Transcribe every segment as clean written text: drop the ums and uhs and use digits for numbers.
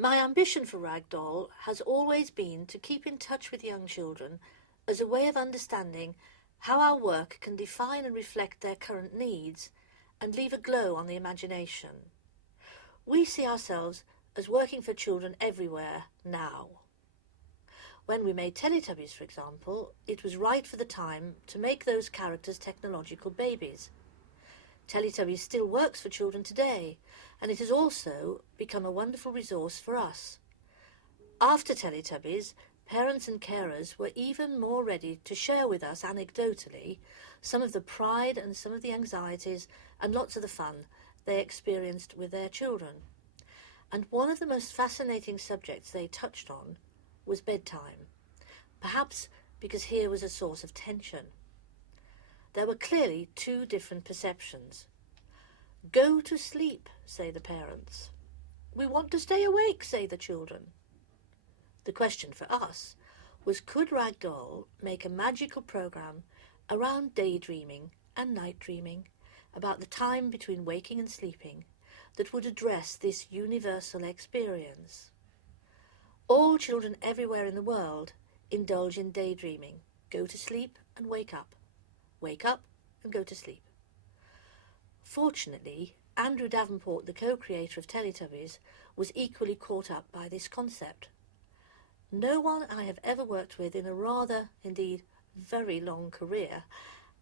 My ambition for Ragdoll has always been to keep in touch with young children as a way of understanding how our work can define and reflect their current needs and leave a glow on the imagination. We see ourselves as working for children everywhere now. When we made Teletubbies, for example, it was right for the time to make those characters technological babies. Teletubbies still works for children today, and it has also become a wonderful resource for us. After Teletubbies, parents and carers were even more ready to share with us anecdotally some of the pride and some of the anxieties and lots of the fun they experienced with their children. And one of the most fascinating subjects they touched on was bedtime, perhaps because here was a source of tension. There were clearly two different perceptions. Go to sleep, say the parents. We want to stay awake, say the children. The question for us was, could Ragdoll make a magical program around daydreaming and night dreaming, about the time between waking and sleeping, that would address this universal experience? All children everywhere in the world indulge in daydreaming, go to sleep and wake up and go to sleep. Fortunately, Andrew Davenport, the co-creator of Teletubbies, was equally caught up by this concept. No one I have ever worked with in a rather, indeed, very long career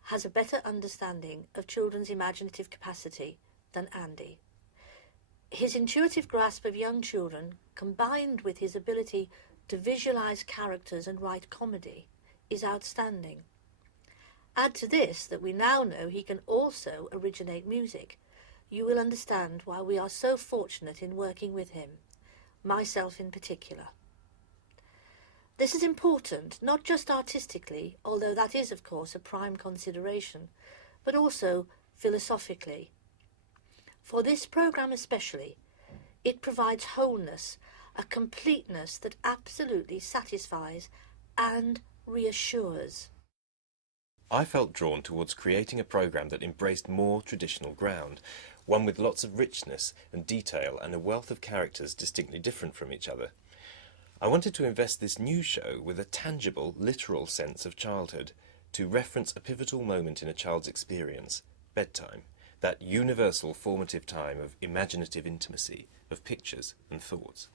has a better understanding of children's imaginative capacity than Andy. His intuitive grasp of young children, combined with his ability to visualize characters and write comedy, is outstanding. Add to this that we now know he can also originate music. You will understand why we are so fortunate in working with him, myself in particular. This is important, not just artistically, although that is, of course, a prime consideration, but also philosophically. For this programme especially, it provides wholeness, a completeness that absolutely satisfies and reassures. I felt drawn towards creating a programme that embraced more traditional ground, one with lots of richness and detail and a wealth of characters distinctly different from each other. I wanted to invest this new show with a tangible, literal sense of childhood, to reference a pivotal moment in a child's experience, bedtime, that universal formative time of imaginative intimacy, of pictures and thoughts.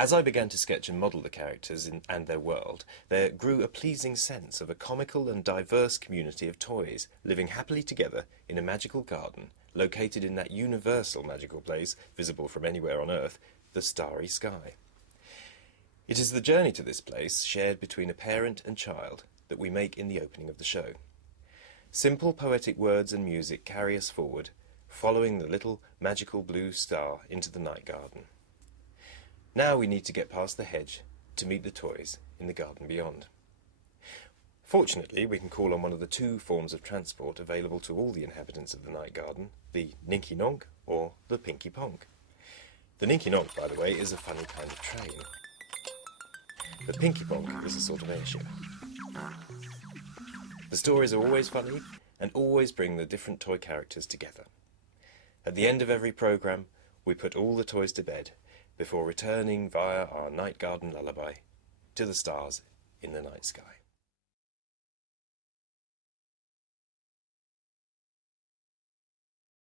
As I began to sketch and model the characters and their world, there grew a pleasing sense of a comical and diverse community of toys living happily together in a magical garden located in that universal magical place, visible from anywhere on Earth, the starry sky. It is the journey to this place, shared between a parent and child, that we make in the opening of the show. Simple poetic words and music carry us forward, following the little magical blue star into the night garden. Now we need to get past the hedge to meet the toys in the garden beyond. Fortunately, we can call on one of the two forms of transport available to all the inhabitants of the night garden, the Ninky Nonk or the Pinky Ponk. The Ninky Nonk, by the way, is a funny kind of train. The Pinky Ponk is a sort of airship. The stories are always funny and always bring the different toy characters together. At the end of every programme, we put all the toys to bed before returning via our night garden lullaby to the stars in the night sky.